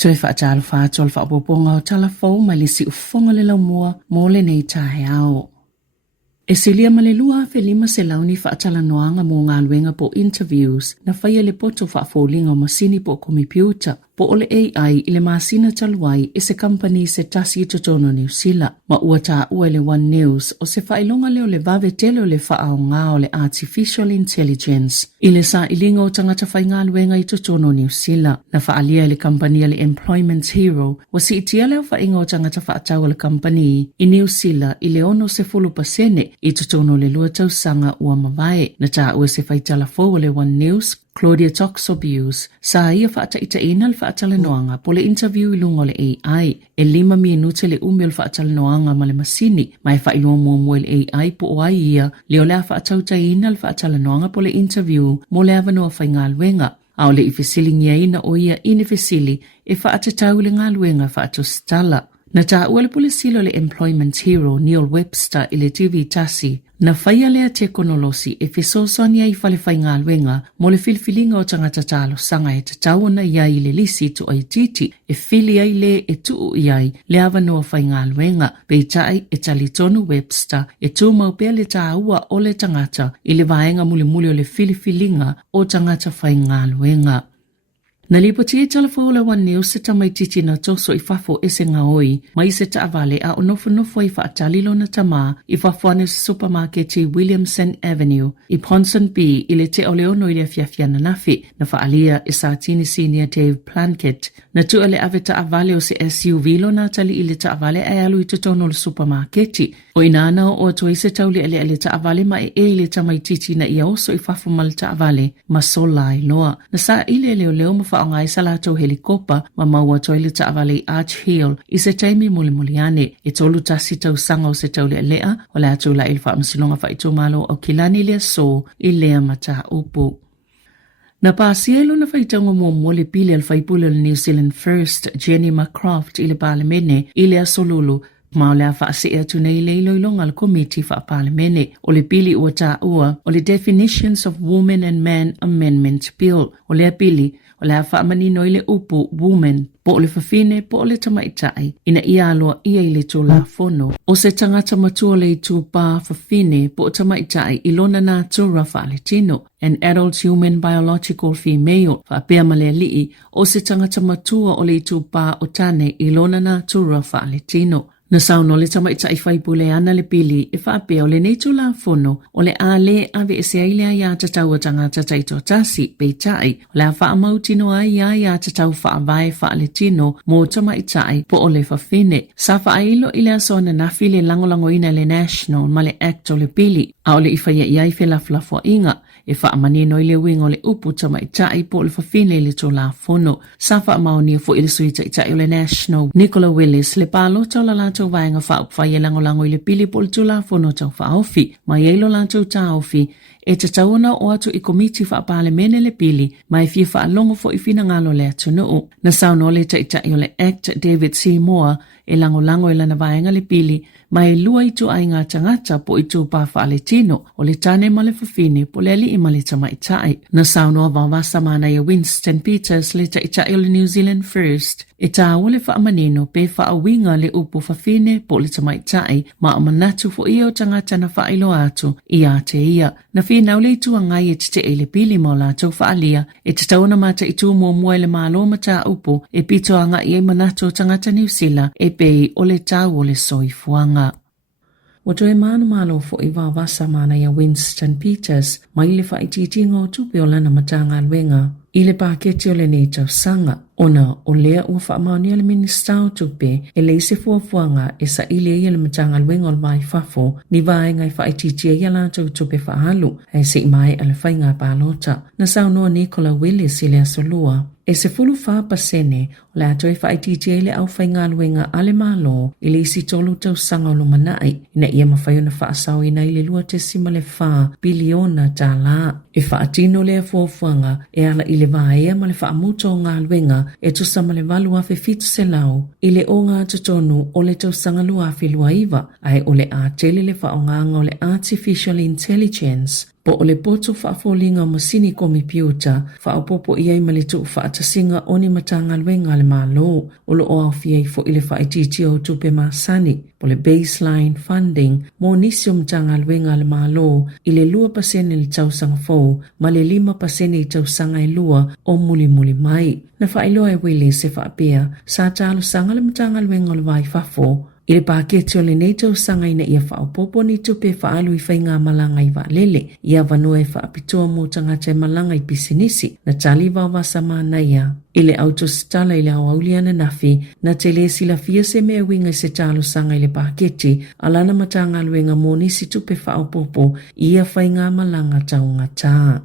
Toi whaatalo whaatol whaapoponga o tala fau mai le si ufonga le laumua mo le nei tahe ao. E silia malelua fe lima se launi whaatala noanga mo ngā luenga po interviews na whaia le poto whaafolinga o masini po kompiuta po ole AI i le masina taluai e se company se tasi i totono New Zealand. Ma ua taa ua le One News o se whailonga leo le vave tele o le whaao ngā o le Artificial Intelligence i le sa ilinga o tangata whai ngā luenga i totono New Zealand. Na whaalia le company le Employment Hero o si itia leo whainga o tangata whaatau le company i New Zealand i le ono se 10% i totono le lua tausanga ua mawae. Na taa ua se whaitala fo o le One News Claudia Toxobius, sa ia whaataitaina le whaatalanoanga po le interview i lungo le AI, e 5 minute le umio le whaatalanoanga ma le masini, mai whailua mua le AI po oai ia, leo lea whaatautaina le whaatalanoanga po le interview mo le avanoa whai ngā luenga. Ao le i fesili ngiaina o ia ine fesili e whaatatau le ngā luenga whaatostala. Na taa ua le pulisilo le Employment Hero Neil Webster i le TV tasi, na whaia lea te konolosi e whesosoania i whalewhai ngā luenga mo le filfilinga o tangata talo sanga e tatauna iai le lisi tu ai titi e fili ai le e tuu iai le awanoa whai ngā luenga pei tai e talitonu Webster e tu maupea le tāua o le tangata i le vaenga muli o le filfilinga o tangata whai ngā luenga. Na lipoti e talafo le One News se tamaititi na toso i fafo e se ngaoi, mai se taavale a onofo i whaatalilo na tama i fafuane supermarket i Williamson Avenue i Ponson B i le te oleono i le fiafiana nafi na whaalia i Satini Senior Dave Plunkett. Na tua le ave taavale o se SUV lo na tali i le taavale e alu i totono le supermarketi. O inana o atoi se tauli ale taavale ma e le tamaititi na ia oso i fafo mal taavale ma sola i loa. Na sa ile leo ma o ngai salato helikopa ma maua toile taavale Arch Hill i se taimi muliane e tolu tasi tau sanga o se taule lea o le atu la ilfa amsilonga whaitu malo o kilani lea so i lea mata upu. Na pasielo na whaitango mo le pile al whaipule New Zealand First Jenny McCroft i le palemene i lea solulu ma o lea whaase atu nei leiloilonga al komiti wha palemene o le pili ua tā ua o le Definitions of Woman and Man Amendment Bill o lea pili o lea whaamanino i le upu woman po o le whawhine po o le tamaitai ina ia aloa ia i le tōla whono o se tangata matua le tū pā whawhine po o tamaitai i lona nā tūra whaaletino an adult human biological female whaapea malea lii o se tangata matua o le tū pā o tane i lona nā tūra whaaletino. Na sauno le tamaitai whaipule ana le pili e whaapea o le neitu la whono o le ale ave e se ailea ia tatau o tangata taito tasi peitai o le a whaamautino ai ia tatau whaavae whaaletino mo tamaitai po o le whawhine. Sa whaailo i le asona nafi le langolango ina le national ma le act o le pili a o le iwhaia iai whelaflafo inga e whaamanino i le wingo le upu tamaitai po o le whawhine le tō la whono. Sa whaamaonia fo i le suita itai o le national Nicola Willis le palo tau la lato vaenga whaupwhai e langolango i le pili po le tula whono tau whaofi. Mai eilo lantou taofi e te tauana o atu i komiti whaapale mene le pili mai fia whaalongo fo i whina ngalo le atunuu. Na sauno le taitai o le act David Seymour e langolango i lana vaenga le pili mai lua i tu ai ngā tangata po i tu pā whaaletino o le tane ma le whawhine po le ali i ma le tamaitai. Na sauno a wawasa mana i Winston Peters le taitai o le New Zealand First e tāua le whaamanino pe whaawinga le upu whawhine po le tamaitai ma o manatu fo i o tangata na whailo atu i a te ia. Na whinau le itua ngai e te e le pili mo la tau whaalia e te tauna mata i tu mua le malo mata upu e pitoanga i e manatu tangata New Zealand e pei o le tau o le soifuanga. O toe malo fo i wawasa mana ia Winston Peters mai le whaititi ngō tupe o lana matanga luenga i le pāketi o le nei tau sanga. Ona o lea ua whaamaunia le minista o tupe e le ise fuafuanga e sa ile ia le matanga luenga o le mai fafo ni vaenga i whaititia ia la tau tupe whaalu e se mai ale whainga pālota. Na saunoa Nicola Willis i le asolua. E se fulu whaapasene o le ato e whaititia i le au whainga luenga ale malo i le isi tolu tau sanga o lo manai ina ia mawhaiona whaasau ina i le lua te sima le wha biliona Tala. E whaatino lea fuafuanga e ala i le vaea ma le whaamuto o ngā luenga e tusama le walu afe fitu se lau i le o ngā tutonu o le tausanga lua afe lua iwa ai o le a tele le whaonganga o le Artificial Intelligence Po ole poto whaafolinga masini kompiuta, whaapopo iai malitu whaatasinga oni matangalwenga le malo, olo o au fiai fo ile whaititi o tupe masani, po le baseline funding, mo nisio matangalwenga le malo, ile 2% le tausanga fo, ma le 5% i tausanga i lua o muli mai. Na whailoa e wele se whaapea, sa talo sanga le matangalwenga le vai fafo, ile paketi o le nei tausanga ina ia whaapopo ni tupe whaalu i whainga malanga i lele, ia vanua e whaapitoa mo tangata malanga i pisinisi, na tali wawasa mana ia. Ile autostala ile awauliana nafi, na tele sila fia se mea winga se talo sanga ile paketi, alana matanga luenga mo nisi tupe whaapopo, ia whainga malanga taungata.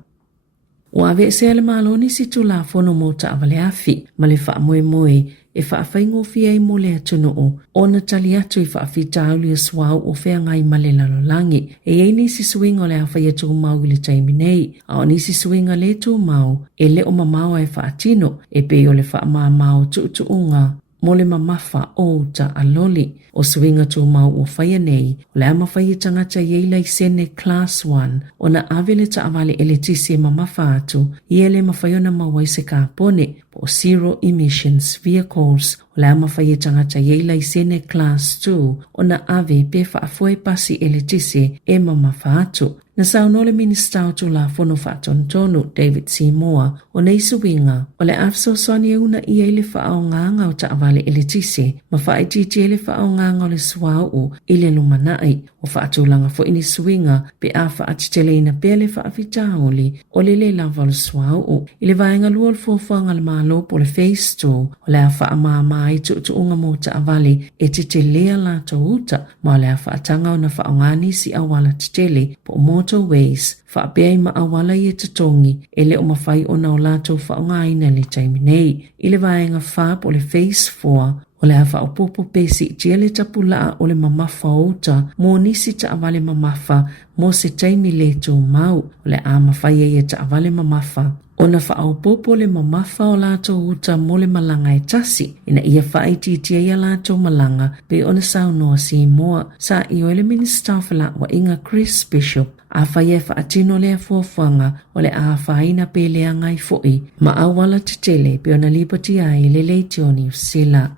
Wawe se ale malo nisi tula fono mo ta avale afi, male wha moe, e whaafaingo fia i mole atunoo, o na tali atu i whaafita auli a swau o whea ngai male lalolangi, e ei nisi swinga le awhai atu mau le taiminei, a o nisi swinga le tu mau, e le o mamau e whaatino, e pe o le wha mau tuunga, mole mamafa o ta aloli, o swinga tu mau o whaia nei, o le ama whaia tangata yeila i sene class 1, o na avele ta avale eletisi mamafa atu, i ele mawhaiona mawai se ka pone, o zero emissions vehicles, o le ama whaia tangata yeila i sene class 2, o na ave pe whaafoe pasi eletisi e mamafa atu. Na saunole minister tu la fono whaatontonu David Sāmoa o nei suwinga o le afso soni e una ia ile whaaonganga o ta avale eletisi ma whaititi ile whaaonganga o le swau ile lumanai o whaatulanga fo ini suwinga pe a whaatitele ina pele whaafitaoli o le le lava le swau ile vaenga lua le fuafanga le malo po le phase 2 o le a whaamama i tuunga mo ta avale e titelea la to uta ma le a whaatanga o na whaongani si awala titele po motorways, whaapea i maawala i e tatongi, ele o mawhai o na o lato whaongaina le taiminei. Ile vaenga whaap o le phase 4, o le hawa o popo pesi tia le tapulaa o le mamafa ota, mo nisi ta avale mamafa, mo se taimi le tō mau, o le a mawhai e ta avale mamafa. O na wha au popo le mamafa o lato uta mo le malanga e tasi, ina ia whaiti tia ia lato malanga, pe o na saunoa Sāmoa, sa i o ele minister whala wa inga Chris Bishop, a whaia whaatino lea fuafuanga o le a whaina pe lea ngai foi, ma awala titele pe o na liberty ai le leitio New Zealand.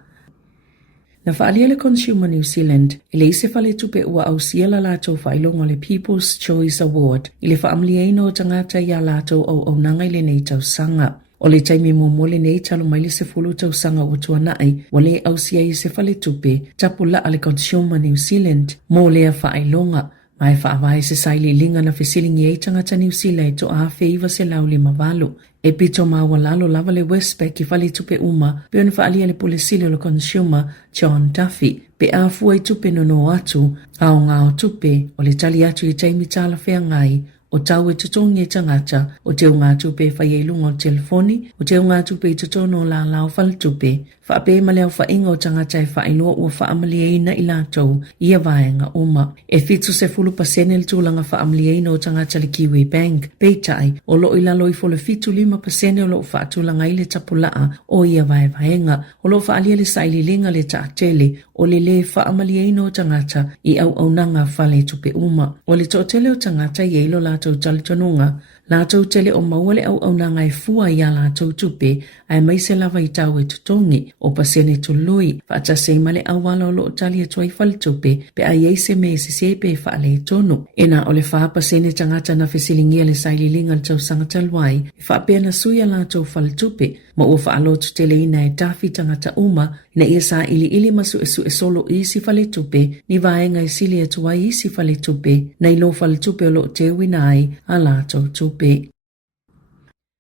Na whaalia le Consumer New Zealand, ile ise whale tupe ua au siela lato whailonga le People's Choice Award, ile whaamliaina o tangata ia lato au nanga ile nei tau sanga. O le taimi mole nei talo mai le se fulu tau sanga o tuanai, wale au sia ise whale tupe, tapula ale Consumer New Zealand, mo lea whailonga. Mai whaawai se saili linga na fesilingi e tangata New Zealand to a feiva se lauli mavalu. E pito mawalalo lava le Westpac i whale tupe uma, pe ona whaalia le polesile le Consumer John Duffy, pe a fuai tupe nono atu, ao ngao tupe, o le tali atu i taimi tala whea ngai, o tau e tutongi e tangata, o te unga tupe whai e lunga o telefoni, o te unga tupe i tutono la lao whale tupe, whaape ma leo whainga o tangata e whainua ua whaamaliaina i latou, ia vaenga uma. E fitu se 10% le tūlanga whaamaliaina o tangata le Kiwi Bank, peitai, o lo i lalo i fole fitu 5% o lo whaatulanga i le tapulaa, o ia vaenga, o lo whaalia le saili linga le taatele, o le whaamaliaina o tangata i au nanga whale tupe uma. O le tōtele o tangata i eilo latou talitonunga, latou tele o mauale au nanga e fua ia latou tupe, ai mai se lava i tau e tutongi, o pasene tului, whaata se male awala o lo tali atua i whale tupe, pe ai eise me se sepe whaale e tonu. Ena o le wha pasene tangata na fesilingia le saili linga le tau sangatalwai, whaapea na suia latou whale tupe, ma ua whaalotu tele ina e tafi tangata uma, ina ia sa ili masu e solo i si whale tupe, ni vaenga i sili atua i si whale tupe, na ilo whale tupe o lo te winai a latou tupe.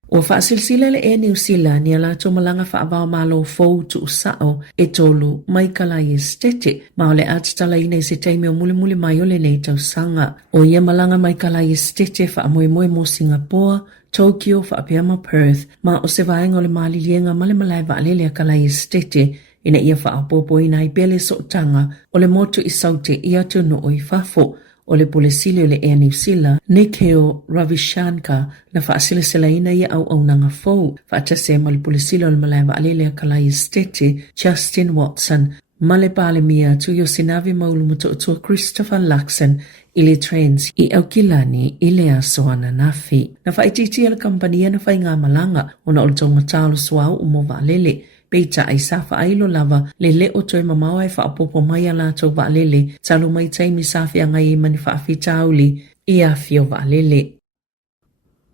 O whaasilsila le e New Zealand ni ala to malanga whaavao malo fau tu usao e tolu mai kalai estete ma ole atatala ina se taime o muli mai ole nei tau sanga. O ia malanga mai kalai estete whaamoe mo Singapore, Tokyo, whaapeama Perth, ma o se vaenga ole malilienga male malai waalele a kalai estete ina ia whaapopo ina i pele so tanga o le motu i saute ia tu no o i fafo. O le polesile o le Air New Zealand, Nikhil Ravishankar na whaasilasela ina ia au nanga fau. Whaatase ma le polesile o le malaiwa alele a kalai estete, Justin Watson, Male pale mia tu yo sinabi maulumuto tu Christopher Luxon ile trains I Aukilani ile asoana nafi. Na faititi ala kampania na fai ngā malanga ona oltonga talo swau umova lele. Peita ai safa ailo lava lele o toi mamawa e whaapopo mai ala tau wa lele talo mai taimi safi anga I mani whaafita auli I afio wa lele.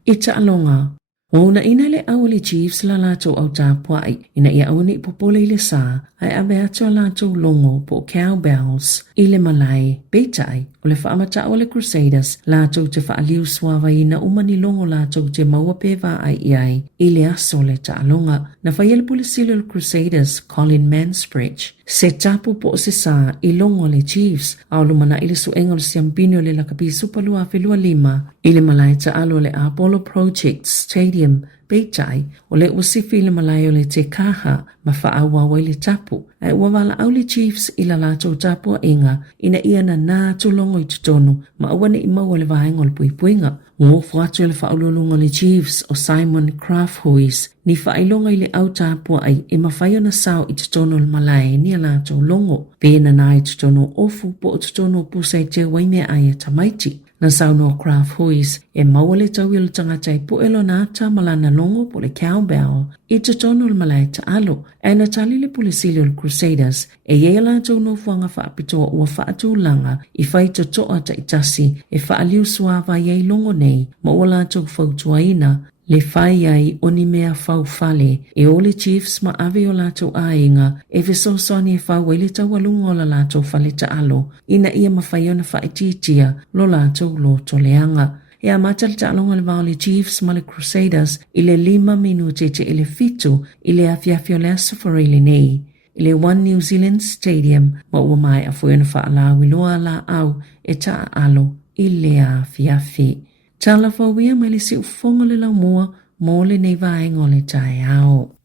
Ita alonga. Ona ina le awali chiefs la lato au tāpuai, ina ia awani popole ile sā, ai abe ato lato longo po cowbells, ile malai, beitai, o le whaamata o le crusaders, lato te whaaliu suawa ina umani longo lato te maua pewa ai iai, ile aso le ta'alonga, na whaiele pulisile le crusaders, Colin Mansbridge, se tapu po se sā I longo le chiefs, au lumana ile su engol siampino le lakapi supalua felua lima, ile malai ta'alo le Apollo Project Stadium, Beitai, o le wasifi le malai o le te kaha, ma whaawawa le tapu. Ai wawala au le chiefs ila lato tapu inga, ina ia na nā tulongo I tutonu, ma awane I maua le vahengo le puipuinga. Ngofu atu le whaulolongo le chiefs o Simon Crafthuis, ni whailonga I le au tapu ai, e mawhaio na sao I tutonu le malai ni a lato longo. Pēna nā I tutonu ofu po o tutonu pusai te waimea ai a tamaiti. Na Sāmoa Crafthuis e maua le tau ilo tangata I puelo na ata malana longo po le cowbell I te tono le malai ta alo. E na tali le pulisili le crusaders e ye la tau no fuanga whaapitoa ua whaatu langa I whai to toa ta itasi e whaaliu suava ye longo nei ma ua la tau whautuaina le whai ai oni mea whau fale e ole chiefs ma ave o la tau ainga e vesosoni e whau ele tau alunga o la tau fale ta alo ina ia mawhaiona whaititia lo la tau lo toleanga. E a matal ta alonga le vao le chiefs ma le crusaders I le 5 minute te ele fitu I le afiafio le asafarele nei. I le One New Zealand Stadium ma ua mai a fuena whaala wiloa la au e ta alo I le afiafi. Tala whauia mai le si ufonga le lau mua mo le nei vaenga o le tae ao.